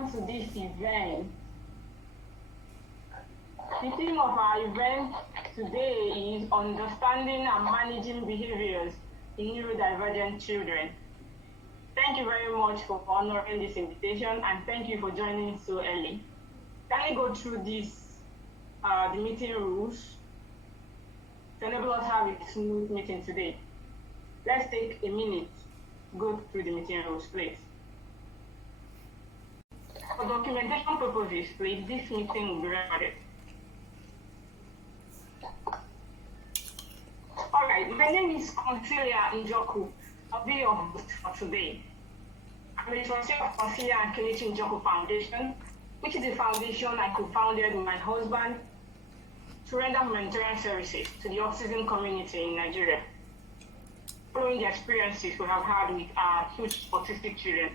welcome to this event. The theme of our event today is understanding and managing behaviors in neurodivergent children. Thank you very much for honoring this invitation, and thank you for joining so early. Can I go through the meeting rules to enable us to have a smooth meeting today? Let's take a minute to go through the meeting rules, please. For documentation purposes, please, this meeting will be recorded. All right, my name is Consilia Njoku. I'll be your host for today. I'm the trustee of Consilia and Kelechi Njoku Foundation, which is a foundation I co-founded with my husband to render humanitarian services to the autism community in Nigeria, following the experiences we have had with our huge autistic children,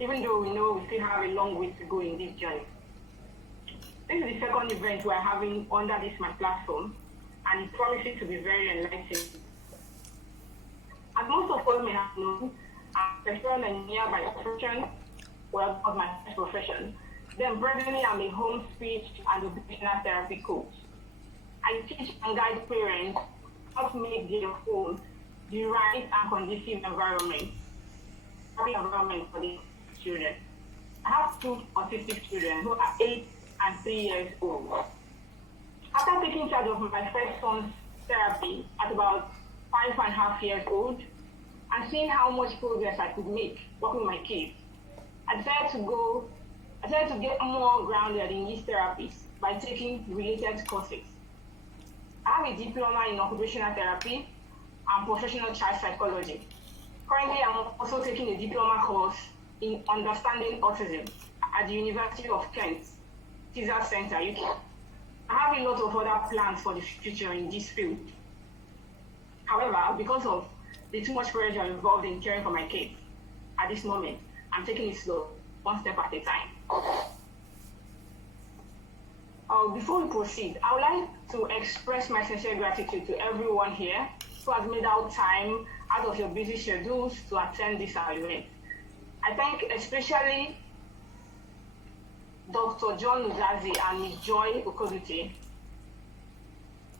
even though we know we still have a long way to go in this journey. This is the second event we're having under this my platform, and it promises to be very enlightening. As most of us may have known, I'm a sexual engineer by profession, well, of my profession. Then presently I'm a home speech and occupational therapy coach. I teach and guide parents how to make their home the right and conducive environment, happy environment for the children. I have two autistic children who are 8 and 3 years old. After taking charge of my first son's therapy at about 5.5 years old, and seeing how much progress I could make working with my kids, I decided to get more grounded in these therapies by taking related courses. I have a diploma in occupational therapy and professional child psychology. Currently, I'm also taking a diploma course in understanding autism at the University of Kent, Caesar Center, UK. I have a lot of other plans for the future in this field. However, because of the too much pressure involved in caring for my kids at this moment, I'm taking it slow, one step at a time. Before we proceed, I would like to express my sincere gratitude to everyone here who has made out time out of your busy schedules to attend this event. I thank especially Dr. John Uzazi and Ms. Joy Okoduti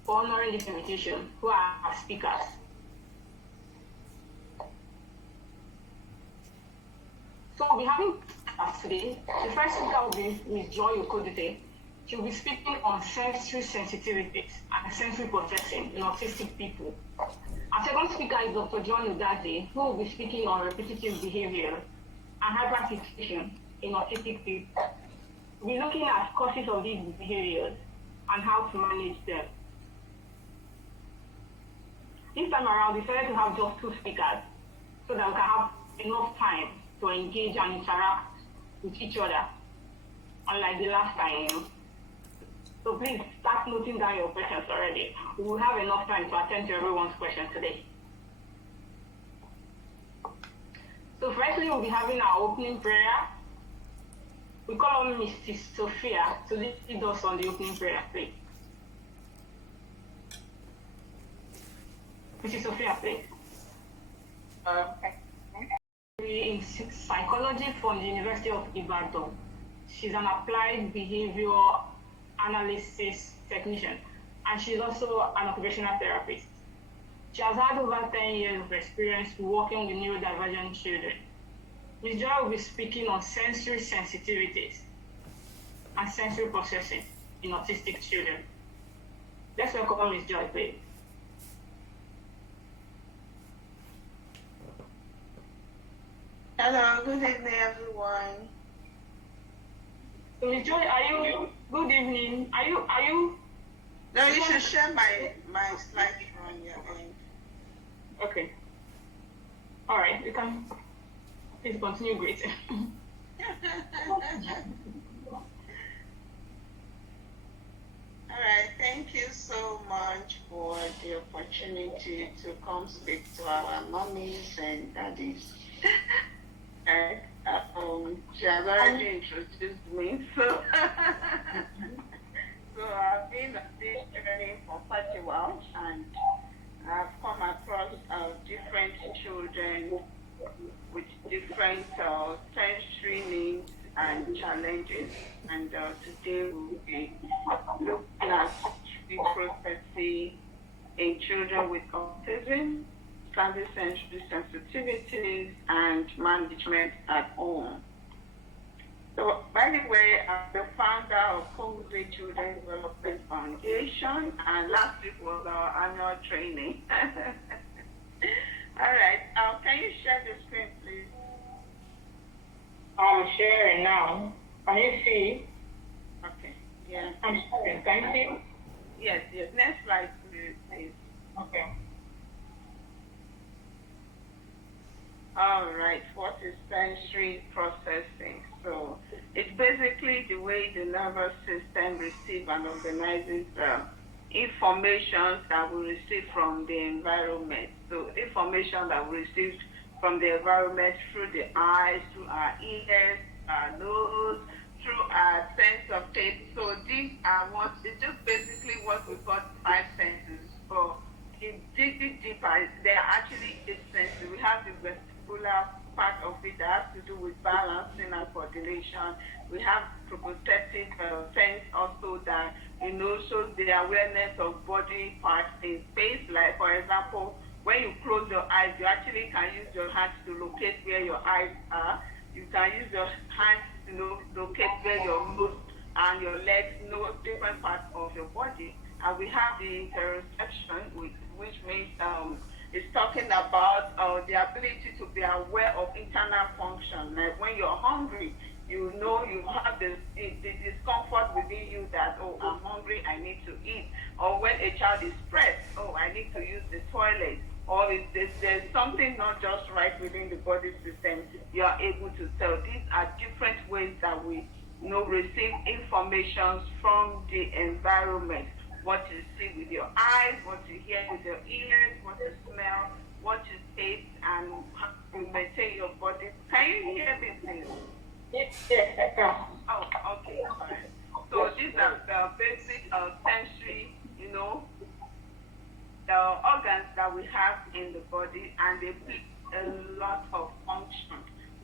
for honoring this invitation, who are our speakers. So we'll be having class today. The first speaker will be Ms. Joy Okoduti. She will be speaking on sensory sensitivities and sensory processing in autistic people. Our second speaker is Dr. John Udazi, who will be speaking on repetitive behavior and hyperfixation in autistic people. We'll be looking at causes of these behaviors and how to manage them. This time around, we decided to have just 2 speakers so that we can have enough time to engage and interact with each other, unlike the last time. So please start noting down your questions already. We will have enough time to attend to everyone's questions today. So firstly, we'll be having our opening prayer. We call on Mrs. Sophia to lead us on the opening prayer, please. Mrs. Sophia, please. In psychology from the University of Ibadan. She's an applied behavior analysis technician, and she's also an occupational therapist. She has had over 10 years of experience working with neurodivergent children. Ms. Joy will be speaking on sensory sensitivities and sensory processing in autistic children. Let's welcome Ms. Joy, please. Hello, good evening, everyone. So Ms. Joy, good evening. Are you? No, you should share my slide from your end. Okay. All right, you can please continue greeting. All right, thank you so much for the opportunity to come speak to our mommies and daddies. She has already introduced me, so I've been on this journey for quite a while, and I've come across different children with different sensory needs and challenges. And today we'll be looking at sensory processing in children with autism, standard sensory sensitivities, and management at home. So, by the way, I'm the founder of Kongwe Children Development Foundation, and last week was our annual training. All right, can you share the screen, please? I'm sharing now. Can you see? Okay, yeah. I'm sharing. Can you see? Yes. Next slide, please. Okay. All right, what is sensory processing? So it's basically the way the nervous system receives and organizes information that we receive from the environment. So information that we receive from the environment through the eyes, through our ears, our nose, through our sense of taste. So these are it's just basically what we call five senses. But in digging deeper, they are actually eight senses. We have the vestibular part of it that has to do with balancing and coordination. We have proprioceptive sense also that, shows the awareness of body parts in space. Like, for example, when you close your eyes, you actually can use your hands to locate where your eyes are. You can use your hands to locate where your nose and your legs, different parts of your body. And we have the interoception, which means it's talking about the ability to be aware of internal function. Like when you're hungry, you have this discomfort within you that, oh, I'm hungry, I need to eat. Or when a child is stressed, oh, I need to use the toilet. Or if there's something not just right within the body system, you are able to tell. These are different ways that we receive information from the environment. What you see with your eyes, what you hear with your ears, what you smell, what you taste, and how you maintain your body. Can you hear me, please? Yes, I can. Oh, okay. All right. So these are the basic sensory, the organs that we have in the body, and they play a lot of function.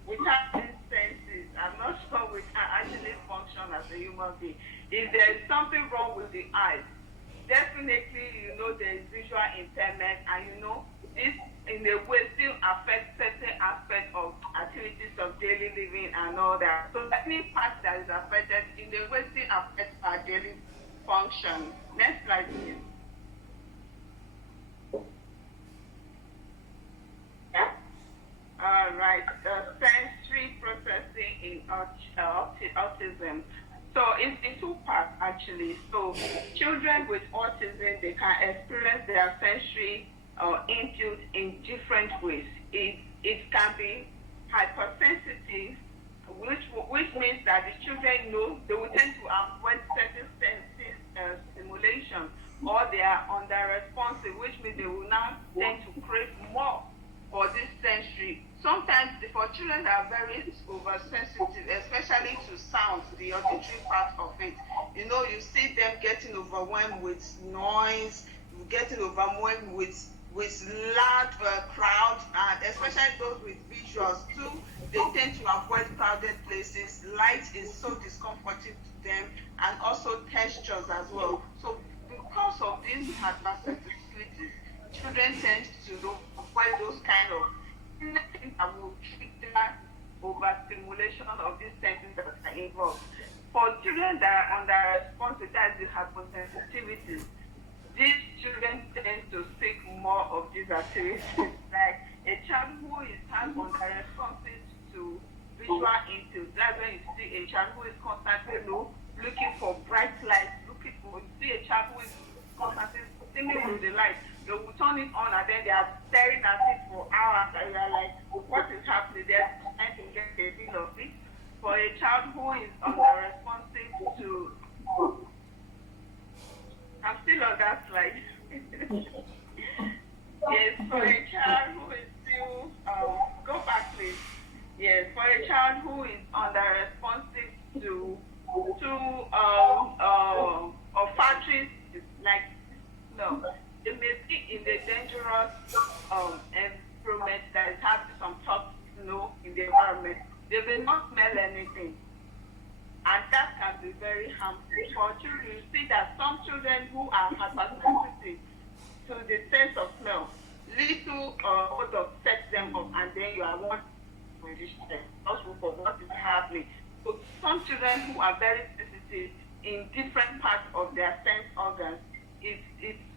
Without these senses, I'm not sure we can actually function as a human being. If there is something wrong with the eyes, definitely, there is visual impairment, and this in a way still affects certain aspects of activities of daily living and all that. So any part that is affected in a way still affects our daily function. Next slide, please. Yeah. All right, the sensory processing in autism. So it's in two parts actually. So children with autism, they can experience their sensory input in different ways. It can be hypersensitive, which means that the children they will tend to avoid certain senses stimulation, or they are under responsive, which means they will now tend to crave more for this sensory. Sometimes for children that are very oversensitive, especially to sounds, the auditory part of it, you see them getting overwhelmed with noise, getting overwhelmed with loud crowds, and especially those with visuals too. They tend to avoid crowded places. Light is so discomforting to them, and also textures as well. So because of these hypersensitivities, children tend to avoid those kind of things that will trigger overstimulation of these senses that are involved. For children that are under responsive, that is the hypersensitivities, these children tend to seek more of these activities. Like a child who has under responsive to visual input, that's when you see a child who is constantly looking for bright lights, you see a child who is constantly singing with the light. They will turn it on and then they are staring at it for hours and you are like, what is happening? They're trying to get a feel of it. For a child who is under responsive to, I'm still on that slide. Yes, for a child who is still, go back please. Yes, for a child who is under responsive to olfactory, like, no. They may be in a dangerous environment that is having some toxins, in the environment. They may not smell anything. be very harmful. For children, you see that some children who are hypersensitive to the sense of smell, little odor sets them up, and then you are one with this for what is happening. So some children who are very sensitive in different parts of their sense organs, it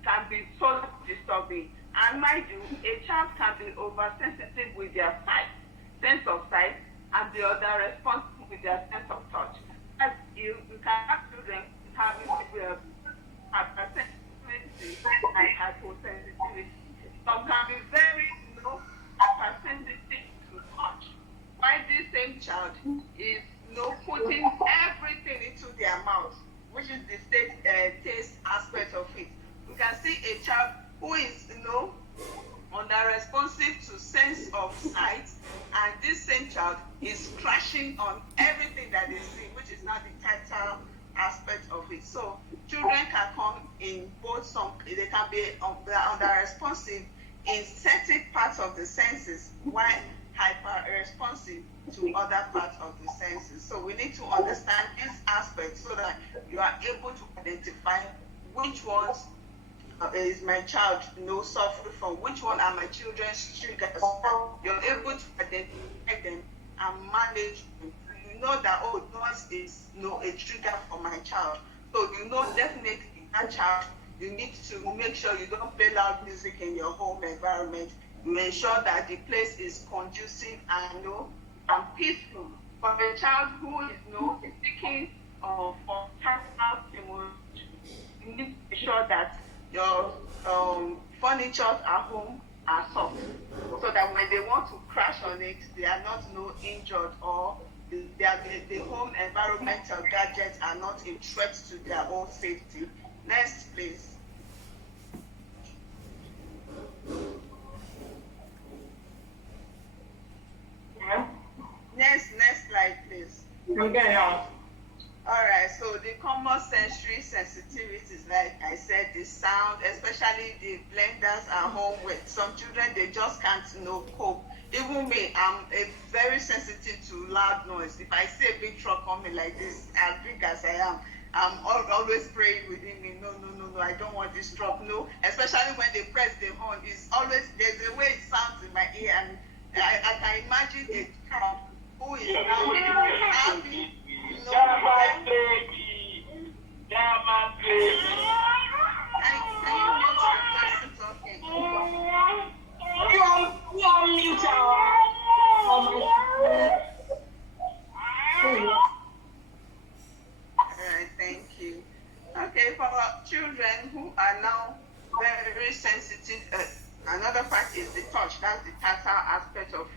can be so disturbing. And mind you, a child can be oversensitive with their sight, sense of sight, and the other responsible with their sense of touch. As you can have children having hypersensitivity and hyposensitivity. Some can be very hypersensitive to touch. While this same child is putting everything into their mouth, which is the taste aspect of it. You can see a child who is under-responsive to sense of sight, and this same child is crashing on everything that they see, which is not the tactile aspect of it. So children can come in both they can be under-responsive in certain parts of the senses, while hyper-responsive to other parts of the senses. So we need to understand this aspect so that you are able to identify which ones is my child suffering from, which one are my children's triggers. You're able to identify them and manage them. You know that noise is a trigger for my child. So definitely that child, you need to make sure you don't play loud music in your home environment. You ensure that the place is conducive and peaceful. For a child who is seeking for tactile stimulation, you need to ensure that your furniture at home are soft, so that when they want to crash on it, they are not injured, or the home environmental gadgets are not a threat to their own safety. Next, please. Yeah. Next slide, please. Okay, yeah. All right, so the common sensory sensitivities, like I said, the sound, especially the blenders at home with some children, they just can't cope. Even me, I'm very sensitive to loud noise. If I see a big truck coming like this, as big as I am, I'm always praying within me, no, I don't want this truck, no. Especially when they press the horn, there's a way it sounds in my ear, and I can imagine a child who is now happy. German lady. Can you mute the person talking? You are mute. Alright, thank you. Okay, for our children who are now very sensitive, another part is the touch. That's the tactile aspect of it.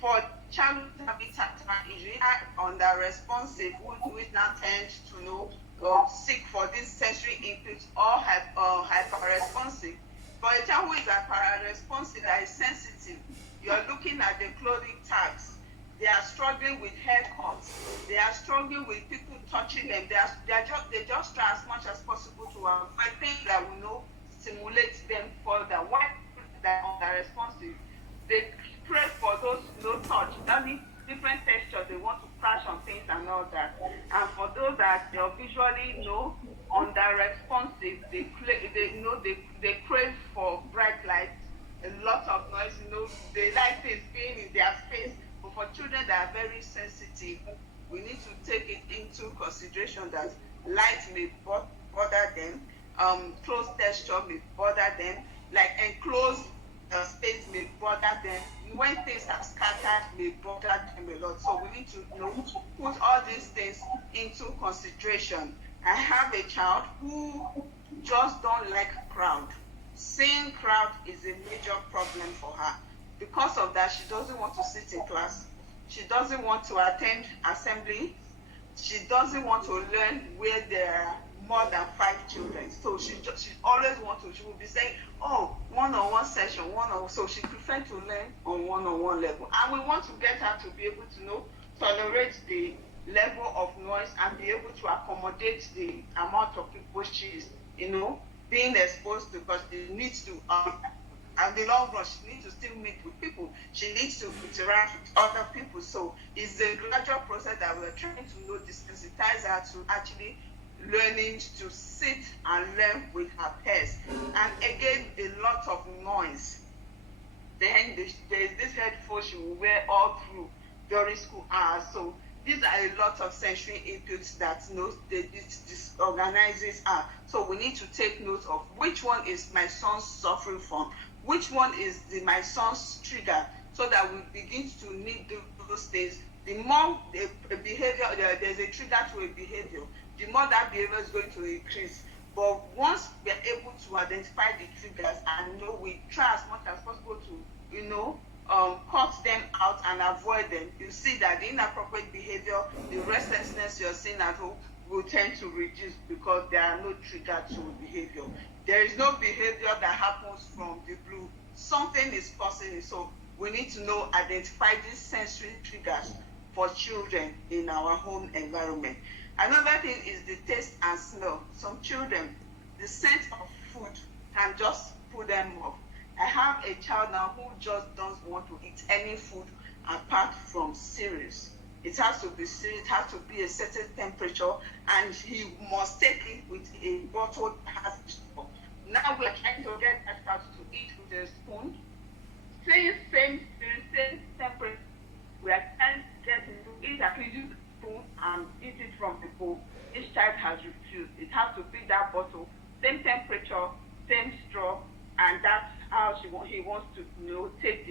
For child habitat is really under-responsive, who is now tend to seek for this sensory input, or hyper-responsive. For a child who is hyper-responsive, that is sensitive, you are looking at the clothing tags. They are struggling with haircuts. They are struggling with people touching them. They just try as much as possible to avoid things that will stimulate them further. Why they are under-responsive? They pray for those touch, only different textures. They want to crash on things and all that. And for those that they are visually under-responsive, they crave for bright light, a lot of noise. They like things being in their space. But for children that are very sensitive, we need to take it into consideration that light may bother them, close texture may bother them, like enclosed space may bother them. When things are scattered, may bother them a lot. So we need to put all these things into consideration. I have a child who just don't like crowd. Seeing crowd is a major problem for her. Because of that, she doesn't want to sit in class. She doesn't want to attend assembly. She doesn't want to learn where there are more than 5 children. So she always wants to, she will be saying, one-on-one session, so she prefers to learn on one-on-one level. And we want to get her to be able to tolerate the level of noise and be able to accommodate the amount of people she's, being exposed to, because she needs to And in the long run, she needs to still meet with people. She needs to interact with other people. So it's a gradual process that we're trying to desensitize her to actually learning to sit and learn with her peers. And again, a lot of noise. Then there's this headphones she will wear all through during school hours. So these are a lot of sensory inputs that this disorganizes her. So we need to take note of which one is my son suffering from, which one is my son's trigger, so that we begin to need those things. The more a behavior, there's a trigger to a behavior, the more that behavior is going to increase. But once we are able to identify the triggers and we try as much as possible to, cut them out and avoid them, you see that the inappropriate behavior, the restlessness you're seeing at home will tend to reduce because there are no triggers to behavior. There is no behavior that happens from the blue. Something is causing it. So we need to identify these sensory triggers for children in our home environment. Another thing is the taste and smell. Some children, the scent of food can just put them off. I have a child now who just doesn't want to eat any food apart from cereals. It has to be cereal, it has to be a certain temperature, and he must take it with a bottle that has sugar. Now we're trying to get that child to eat with a spoon. Same temperature. We are trying to get him to eat at least a spoon and eat it from the bowl. This child has refused. It has to be that bottle, same temperature, same straw, and that's how he wants to take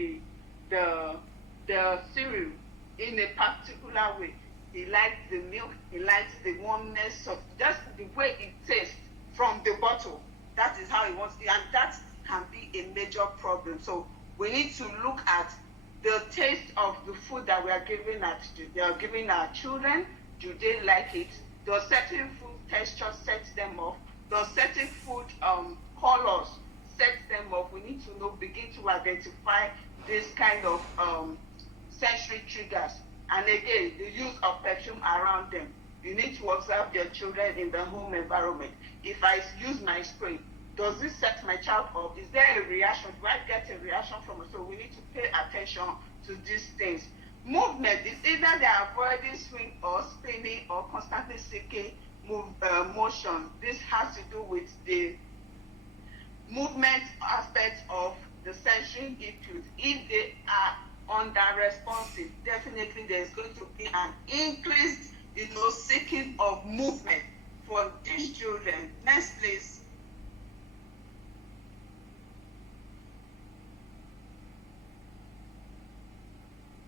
the cereal in a particular way. He likes the milk, he likes the warmness of just the way it tastes from the bottle. That is how he wants it, and that can be a major problem. So we need to look at the taste of the food that we are giving our children. Do they like it? Does certain food texture set them off? Does certain food colors set them off? We need to begin to identify this kind of sensory triggers. And again, the use of perfume around them. You need to observe your children in the home environment. If I use my spray, does this set my child up? Is there a reaction? Do I get a reaction from it? So we need to pay attention to these things. Movement is either they are avoiding swing or spinning or constantly seeking motion. This has to do with the movement aspect of the sensory input. If they are under-responsive, definitely there's going to be an increased seeking of movement for these children. Next, please.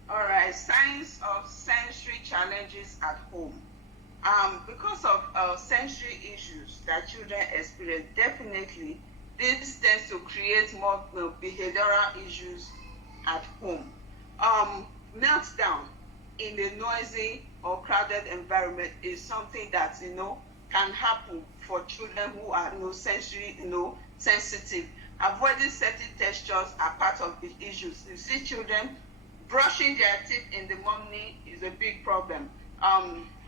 All right, signs of sensory challenges at home. Because of sensory issues that children experience, definitely this tends to create more behavioral issues at home. Meltdown in a noisy or crowded environment is something that can happen for children who are sensory sensitive. Avoiding certain textures are part of the issues. You see children brushing their teeth in the morning is a big problem.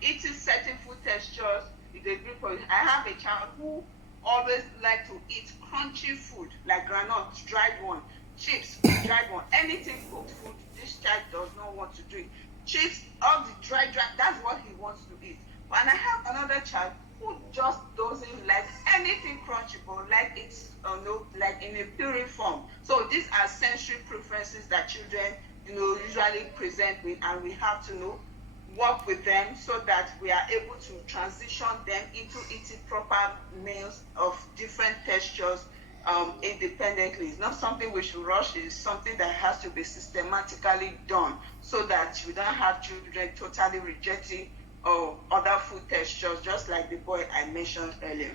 Eating certain food textures is a big problem. I have a child who always like to eat crunchy food like granola, dried one, chips, dried one, anything cooked food. This child does not want to do it. Chips, all the dry, that's what he wants to eat. And I have another child who just doesn't like anything crunchy, but like it's like in a puree form. So these are sensory preferences that children usually present with, and we have to work with them so that we are able to transition them into eating proper meals of different textures independently. It's not something we should rush. It's something that has to be systematically done so that we don't have children totally rejecting other food textures, just like the boy I mentioned earlier.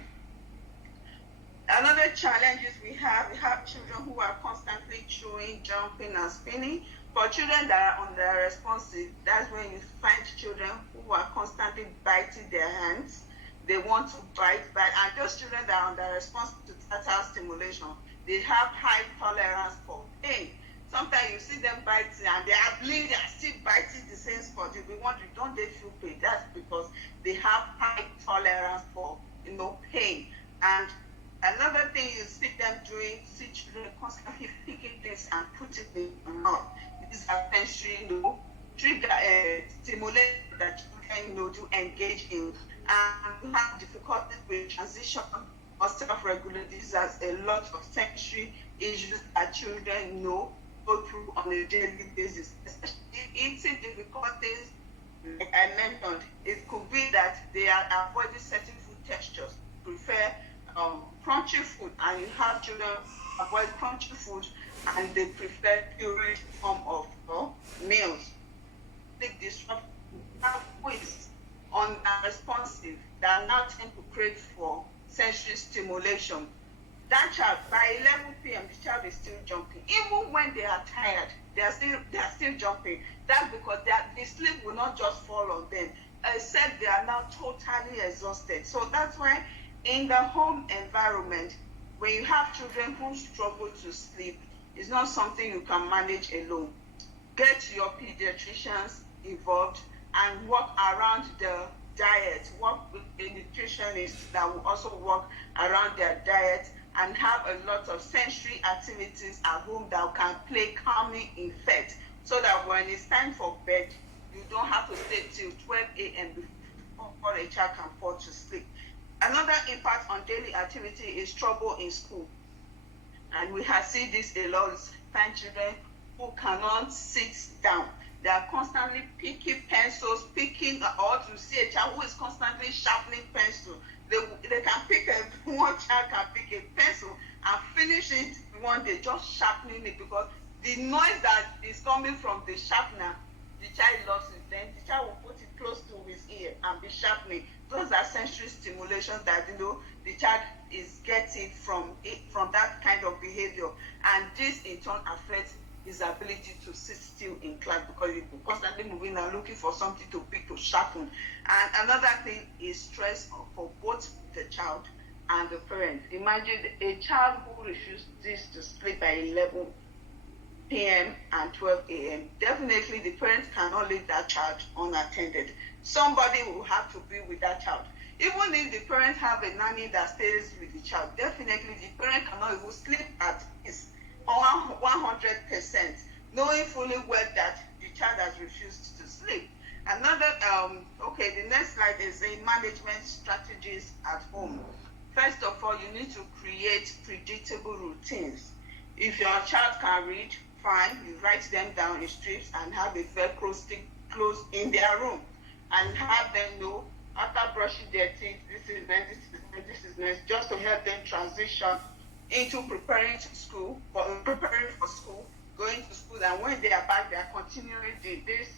Another challenge is we have children who are constantly chewing, jumping, and spinning. For children that are under-responsive, that's when you find children who are constantly biting their hands. They want to bite, and those children that are under-responsive to tactile stimulation, they have high tolerance for pain. Sometimes you see them biting and they are bleeding and still biting the same spot. You'll be wondering, don't they feel pain? That's because they have high tolerance for pain. And another thing you see them doing, see children constantly putting in the mouth. These are sensory, trigger, stimulate that children, do engage in. And we have difficulties with transition or self-regulate. These are a lot of sensory issues that children, go through on a daily basis, especially eating difficulties. Like I mentioned, it could be that they are avoiding certain food textures, prefer crunchy food, and you have children avoid crunchy food and they prefer puree form of meals. They disrupt pathways on the responsive that now tend to crave for sensory stimulation. That child, by 11 p.m., the child is still jumping. Even when they are tired, they are still jumping. That's because the sleep will not just fall on them, except they are now totally exhausted. So that's why in the home environment, when you have children who struggle to sleep, it's not something you can manage alone. Get your pediatricians involved and work around the diet, work with a nutritionist that will also work around their diet, and have a lot of sensory activities at home that can play calming effect, so that when it's time for bed, you don't have to stay till 12 a.m. before a child can fall to sleep. Another impact on daily activity is trouble in school. And we have seen this a lot, find children who cannot sit down. They are constantly picking pencils, or to see a child who is constantly sharpening pencil. They can pick one child can pick a pencil and finish it one day, just sharpening it, because the noise that is coming from the sharpener, the child loves it. Then the child will put it close to his ear and be sharpening. Those are sensory stimulations that the child is getting from that kind of behavior, and this in turn affects his ability to sit still in class, because you're constantly moving and looking for something to pick, to sharpen. And another thing is stress for both the child and the parent. Imagine a child who refuses to sleep by 11 p.m. and 12 a.m. Definitely the parent cannot leave that child unattended. Somebody will have to be with that child. Even if the parent have a nanny that stays with the child, definitely the parent cannot even sleep at peace 100%, knowing fully well that the child has refused to sleep. Another, the next slide is the management strategies at home. First of all, you need to create predictable routines. If your child can read, fine, you write them down in strips and have a Velcro stick close in their room, and have them know after brushing their teeth, this is next, just to help them transition into preparing for school, going to school, and when they are back, they are continuing this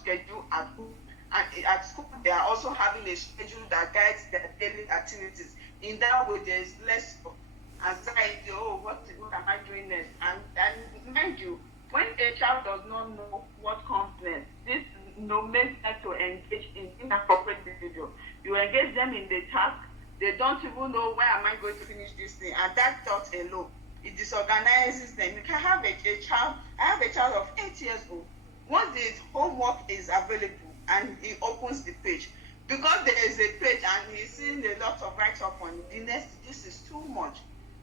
schedule at home. And at school, they are also having a schedule that guides their daily activities. In that way, there is less anxiety. What am I doing next? And mind you, when a child does not know what comes next, this makes them to engage in inappropriate behavior. You engage them in the task, they don't even know, where am I going to finish this thing? And that thought alone, it disorganizes them. You can have a child, I have a child of 8 years old. Once the homework is available and he opens the page, because there is a page and he's seeing a lot of write-up on it, the next, this is too much.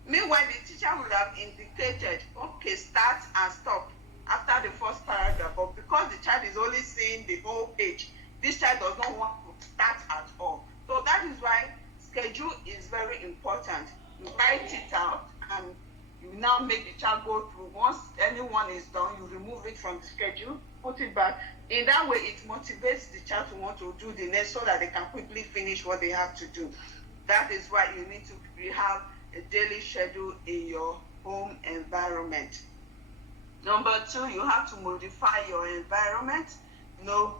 Meanwhile, the teacher would have indicated, okay, start and stop after the first paragraph, but because the child is only seeing the whole page, this child does not want to start at all. So that is why schedule is very important. You write it out and you now make the child go through. Once anyone is done, you remove it from the schedule, put it back. In that way, it motivates the child to want to do the next, so that they can quickly finish what they have to do. That is why you need to have a daily schedule in your home environment. Number 2, you have to modify your environment.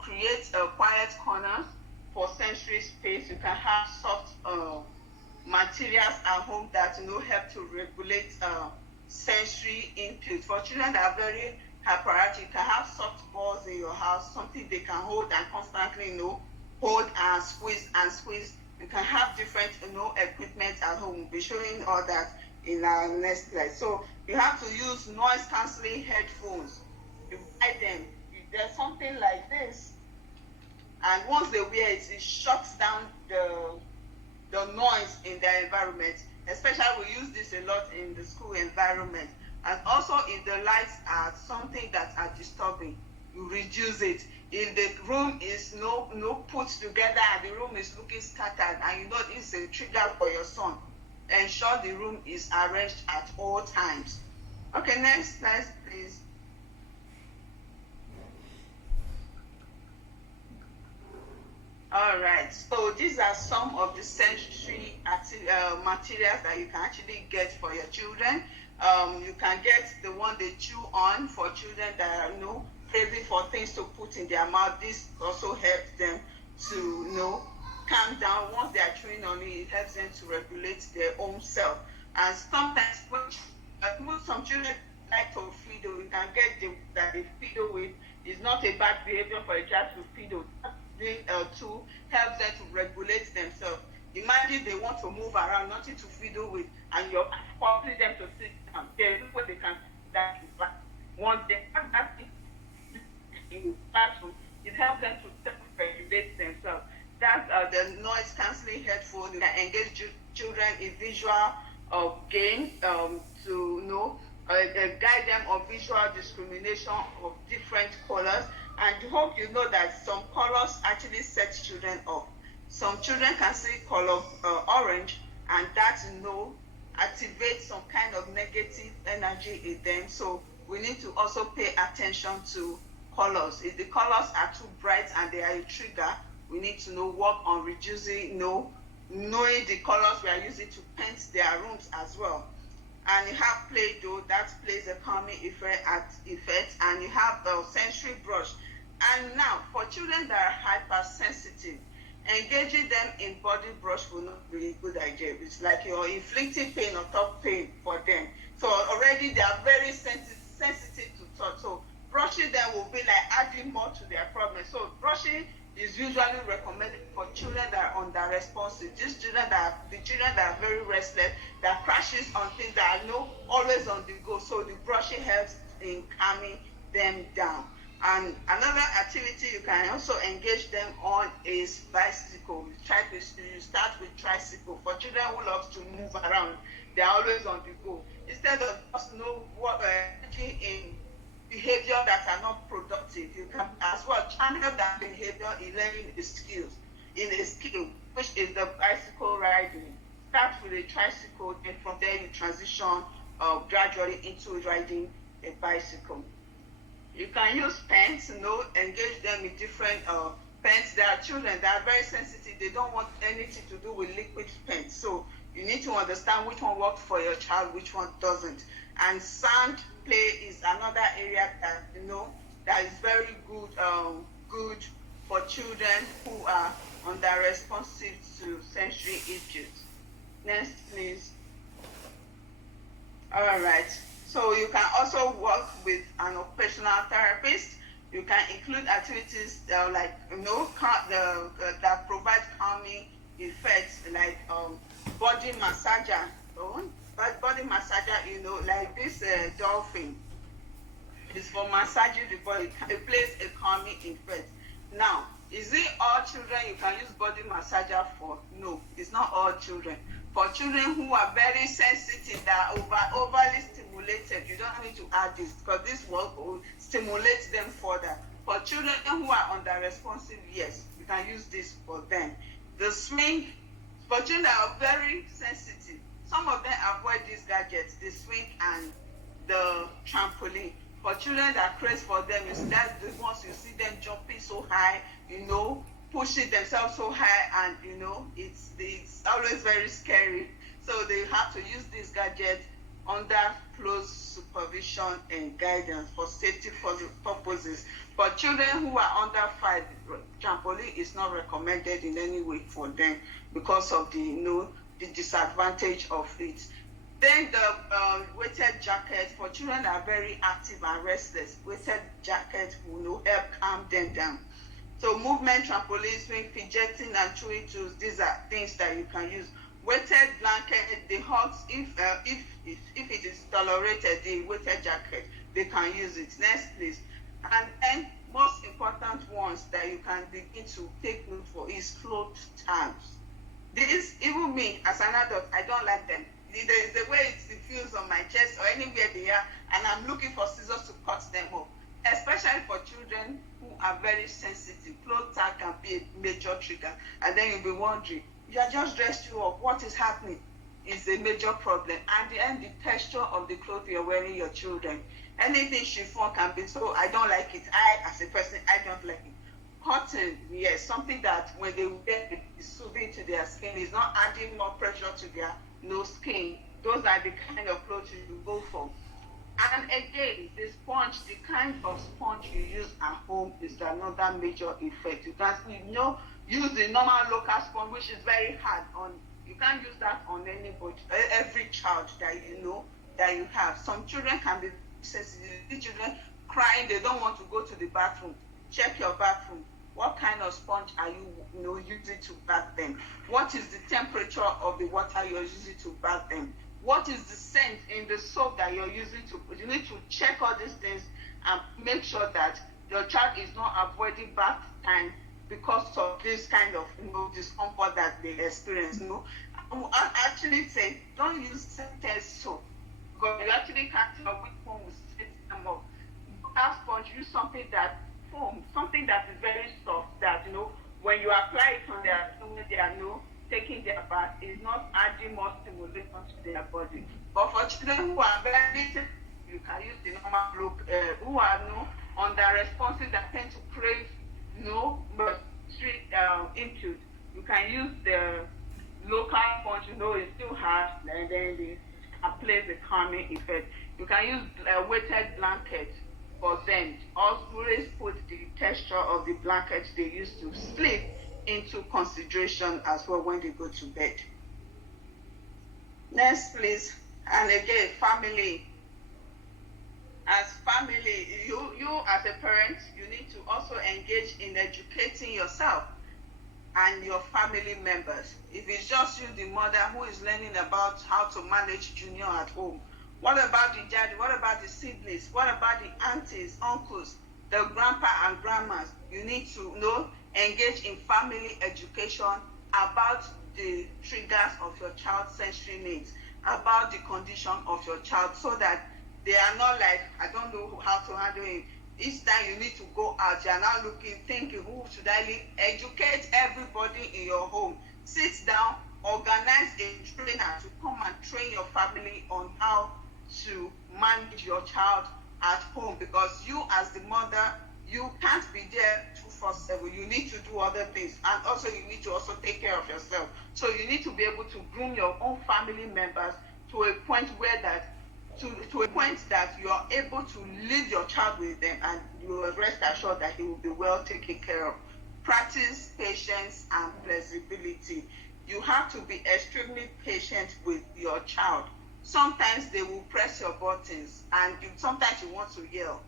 Create a quiet corner for sensory space. You can have soft materials at home that help to regulate sensory input. For children that are very hyperactive, you can have soft balls in your house, something they can hold and constantly hold and squeeze. You can have different equipment at home. We'll be showing all that in our next slide. So you have to use noise cancelling headphones. You buy them. There's something like this, and once they wear it, it shuts down the noise in their environment. Especially we use this a lot in the school environment. And also, if the lights are something that are disturbing, you reduce it. If the room is no put together and the room is looking scattered and you know it's a trigger for your son, ensure the room is arranged at all times. Okay, next slide, please. All right, so these are some of the sensory materials that you can actually get for your children. You can get the one they chew on for children that are craving for things to put in their mouth. This also helps them to calm down. Once they are chewing on it, it helps them to regulate their own self. And sometimes when some children like to fiddle, you can get that they fiddle with. It's not a bad behavior for a child to fiddle. To help them to regulate themselves. Imagine they want to move around, nothing to fiddle with, and you're forcing them to sit down. There's no way they can sit down. Once they have that in the classroom, it helps them to self-regulate themselves. That's the noise cancelling headphone. You can engage children in visual games to guide them on visual discrimination of different colors. And I hope you know that some colors actually set children off. Some children can see color orange, and that activates some kind of negative energy in them. So we need to also pay attention to colors. If the colors are too bright and they are a trigger, we need to work on reducing, knowing the colors we are using to paint their rooms as well. And you have Play-Doh that plays a calming effect, and you have the sensory brush. And now, for children that are hypersensitive, engaging them in body brush will not be a good idea. It's like you're inflicting pain on top pain for them. So already they are very sensitive to touch. So brushing them will be like adding more to their problem. So brushing is usually recommended for children that are under-responsive. The children that are very restless, that crashes on things that are always on the go. So the brushing helps in calming them down. And another activity you can also engage them on is bicycle. You start with tricycle. For children who love to move around, they're always on the go. Instead of just engaging in behavior that are not productive, you can as well channel that behavior in learning a skill, which is the bicycle riding. Start with a tricycle, and from there you transition gradually into riding a bicycle. You can use pens, engage them in different pens. There are children that are very sensitive. They don't want anything to do with liquid pens. So you need to understand which one works for your child, which one doesn't. And sound play is another area that that is very good for children who are under-responsive to sensory issues. Next, please. All right. So you can also work with an occupational therapist. You can include activities that provide calming effects, like body massager. Body massager, like this dolphin. It's for massaging the body. It plays a calming effect. Now, is it all children you can use body massager for? No, it's not all children. For children who are very sensitive, that are overly stimulated, you don't need to add this, because this will stimulate them further. For children who are under-responsive, yes, you can use this for them. The swing, for children that are very sensitive, some of them avoid these gadgets, the swing and the trampoline. For children that craze for them, that's the ones you see them jumping so high, pushing themselves so high, and it's always very scary. So they have to use this gadget under close supervision and guidance for safety purposes. For children who are under 5, trampoline is not recommended in any way for them because of the disadvantage of it. Then the weighted jacket for children that are very active and restless. Weighted jacket will help calm them down. So movement, trampoline, swing, fidgeting, and chewing tools, these are things that you can use. Weighted blanket, the hugs, if it is tolerated, the weighted jacket, they can use it. Next, please. And then, most important ones that you can begin to take note for is clothes tags. This, even me, as an adult, I don't like them. The way it feels on my chest or anywhere they are, and I'm looking for scissors to cut them off. Especially for children who are very sensitive, clothes tag can be a major trigger. And then you'll be wondering, you are just dressed you up, what is happening? Is a major problem. And the texture of the clothes you're wearing your children. Anything chiffon can be, so I don't like it. I, as a person, I don't like it. Cotton, yes, something that when they wear it is soothing to their skin, is not adding more pressure to their skin. Those are the kind of clothes you go for. And again, the sponge, the kind of sponge you use at home is another major effect. You can, use the normal local sponge, which is very hard on. You can't use that on anybody, every child that that you have. Some children can be sensitive. Children crying, they don't want to go to the bathroom. Check your bathroom. What kind of sponge are you using to bath them? What is the temperature of the water you're using to bath them? What is the scent in the soap that you're using you need to check all these things and make sure that your child is not avoiding bath time because of this kind of discomfort that they experience. I actually say don't use scented soap because you actually can't tell which one will set them up. That sponge, use something that something that is very soft that when you apply it on their skin, they are taking their bath is not adding more stimulation to their body. But for children who are very you can use the normal look, who are under responsive that tend to crave input. You can use the local sponge, it's still hard, and then it plays a calming effect. You can use a weighted blanket for them. Always put the texture of the blanket they use to sleep into consideration as well when they go to bed. Next, please. And again, family. As family, you as a parent, you need to also engage in educating yourself and your family members. If it's just you, the mother, who is learning about how to manage Junior at home, what about the daddy? What about the siblings? What about the aunties, uncles, the grandpa and grandmas? You need to engage in family education about the triggers of your child's sensory needs, about the condition of your child, so that they are not like, I don't know how to handle it. Each time you need to go out, you are now looking, thinking, who should I leave? Educate everybody in your home. Sit down, organize a trainer to come and train your family on how to manage your child at home, because you as the mother, you can't be there 24/7. You need to do other things, and also you need to also take care of yourself. So you need to be able to groom your own family members to a point where to a point that you are able to leave your child with them, and you will rest assured that he will be well taken care of. Practice patience and flexibility. You have to be extremely patient with your child. Sometimes they will press your buttons, and sometimes you want to yell.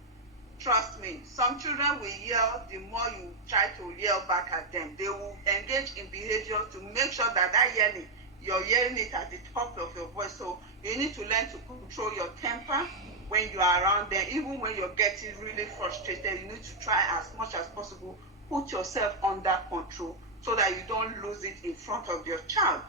Trust me, some children will yell. The more you try to yell back at them, they will engage in behavior to make sure that yelling, you're yelling it at the top of your voice. So you need to learn to control your temper when you are around them. Even when you're getting really frustrated, you need to try as much as possible, put yourself under control so that you don't lose it in front of your child.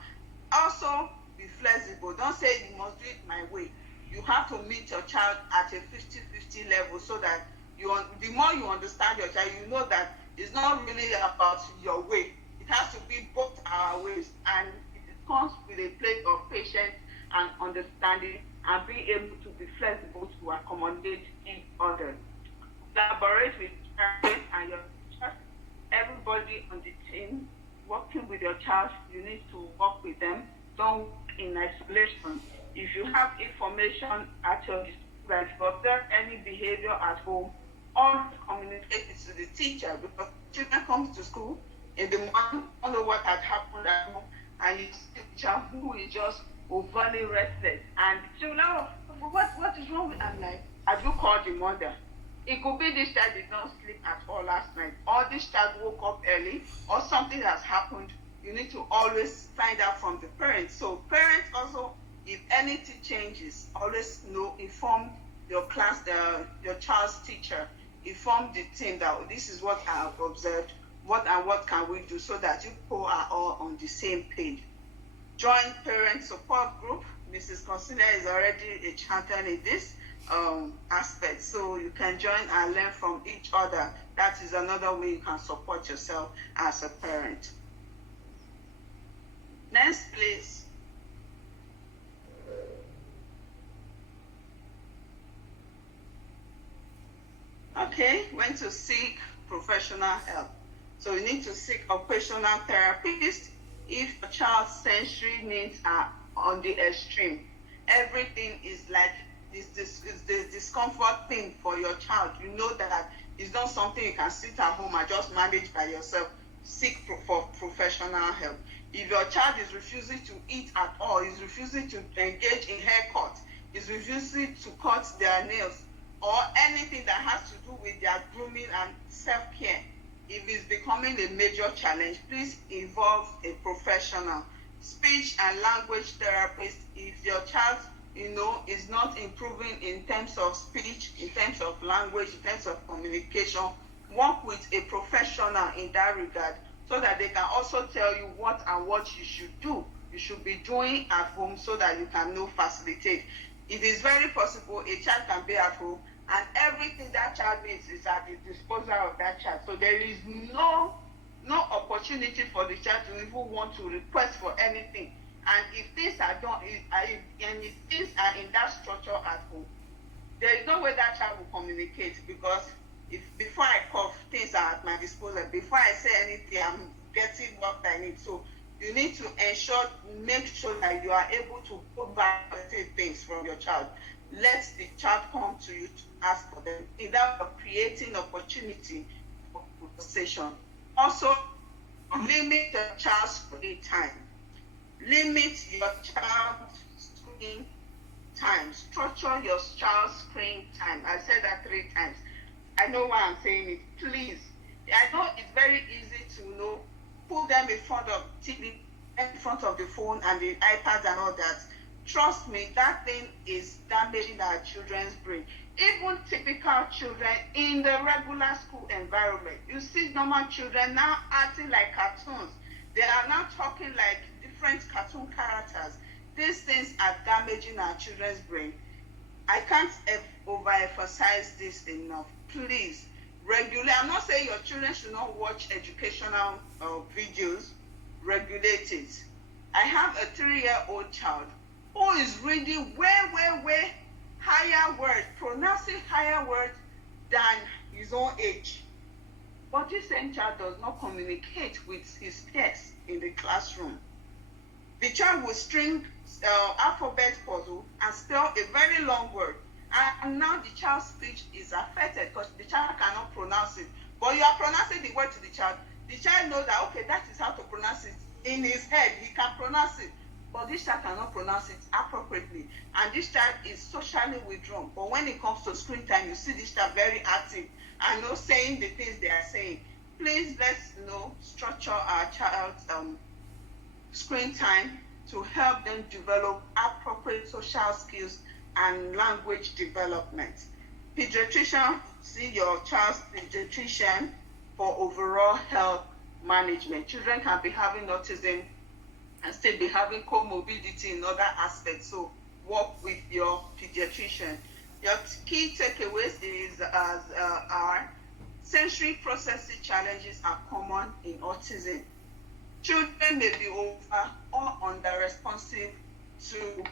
Also, be flexible. Don't say you must do it my way. You have to meet your child at a 50-50 level, so that the more you understand your child, you know that it's not really about your way. It has to be both our ways, and it comes with a place of patience and understanding, and being able to be flexible to accommodate each other. Collaborate with parents and your child. Everybody on the team working with your child, you need to work with them. Don't work in isolation. If you have information at your disposal, if you observe any behavior at home, always communicate it to the teacher, because children come to school in the morning, don't know what had happened at home, and you see a child who is just overly restless, and children, what is wrong with? I'm like, have you called the mother? It could be this child did not sleep at all last night, or this child woke up early, or something has happened. You need to always find out from the parents. So parents also, if anything changes, always inform your class, your child's teacher, inform the team that this is what I have observed, what can we do, so that you people are all on the same page. Join parent support group, Mrs. Consilia is already a champion in this aspect. So you can join and learn from each other. That is another way you can support yourself as a parent. Next, please. Okay, when to seek professional help. So you need to seek occupational therapist if your child's sensory needs are on the extreme. Everything is like is the discomfort thing for your child. You know that it's not something you can sit at home and just manage by yourself. Seek for professional help. If your child is refusing to eat at all, is refusing to engage in haircut, is refusing to cut their nails, or anything that has to do with their grooming and self-care, if it's becoming a major challenge, please involve a professional. Speech and language therapist, if your child, is not improving in terms of speech, in terms of language, in terms of communication, work with a professional in that regard so that they can also tell you what you should do. You should be doing at home so that you can facilitate. It is very possible a child can be at home and everything that child needs is at the disposal of that child. So there is no opportunity for the child to even want to request for anything. And if things are done, and if things are in that structure at home, there is no way that child will communicate, because if before I cough, things are at my disposal. Before I say anything, I'm getting what I need. So you need to make sure that you are able to provide things from your child. Let the child come to you to ask for them, without creating opportunity for conversation. Also, limit the child's screen time. Limit your child's screen time. Structure your child's screen time. I said that 3 times. I know why I'm saying it. Please. I know it's very easy to put them in front of TV, in front of the phone and the iPad and all that. Trust me, that thing is damaging our children's brain. Even typical children in the regular school environment. You see normal children now acting like cartoons. They are now talking like different cartoon characters. These things are damaging our children's brain. I can't overemphasize this enough. Please, regulate. I'm not saying your children should not watch educational videos. Regulate it. I have a 3-year-old child who is reading way higher words, pronouncing higher words than his own age. But this same child does not communicate with his peers in the classroom. The child will string alphabet puzzle and spell a very long word. And now the child's speech is affected because the child cannot pronounce it. But you are pronouncing the word to the child. The child knows that, okay, that is how to pronounce it. In his head, he can pronounce it. But this child cannot pronounce it appropriately. And this child is socially withdrawn. But when it comes to screen time, you see this child very active and saying the things they are saying. Please let's structure our child's screen time to help them develop appropriate social skills and language development. Pediatrician, see your child's pediatrician for overall health management. Children can be having autism and still be having comorbidity in other aspects. So work with your pediatrician. Your key takeaways are sensory processing challenges are common in autism. Children may be over or under-responsive to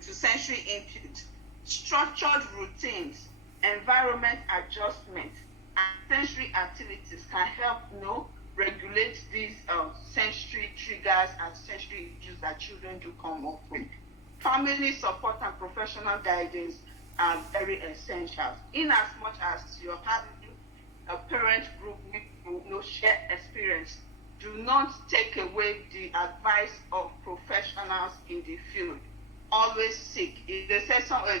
sensory input. Structured routines, environment adjustment, and sensory activities can help regulate these sensory triggers and sensory issues that children do come up with. Family support and professional guidance are very essential. In as much as you're having a parent group with shared experience, do not take away the advice of professionals in the field. Always seek. If they say something,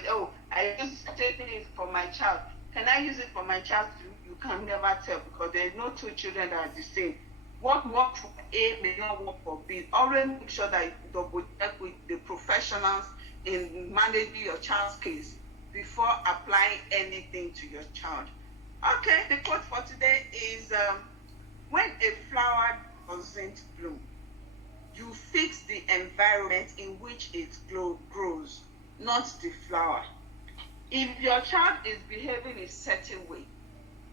I use certain things for my child, can I use it for my child too? You can never tell, because there is no 2 children that are the same. What works for A may not work for B. Always make sure that you double check with the professionals in managing your child's case before applying anything to your child. Okay, the quote for today is, when a flower doesn't bloom, you fix the environment in which it grows, not the flower. If your child is behaving a certain way,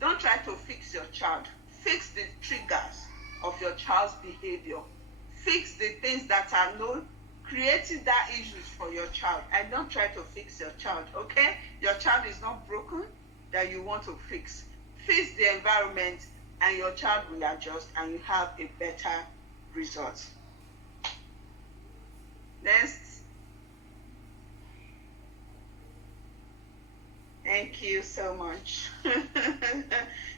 don't try to fix your child. Fix the triggers of your child's behavior. Fix the things that are known, creating that issues for your child, and don't try to fix your child, okay? Your child is not broken that you want to fix. Fix the environment and your child will adjust and you have a better result. Next. Thank you so much.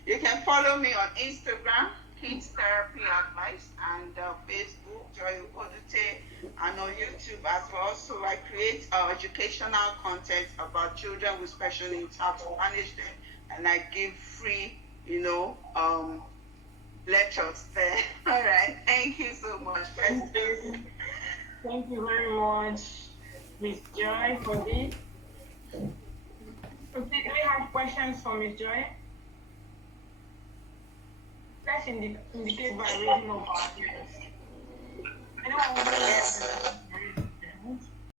You can follow me on Instagram, Kids Therapy Advice, and Facebook, Joy Odute, and on YouTube as well. So I create educational content about children with special needs, how to manage them, and I give free, lectures there. All right. Thank you so much. Thank you very much, Miss Joy, for this. Do we have questions for Miss Joy? Let's indicate by raising up our hands.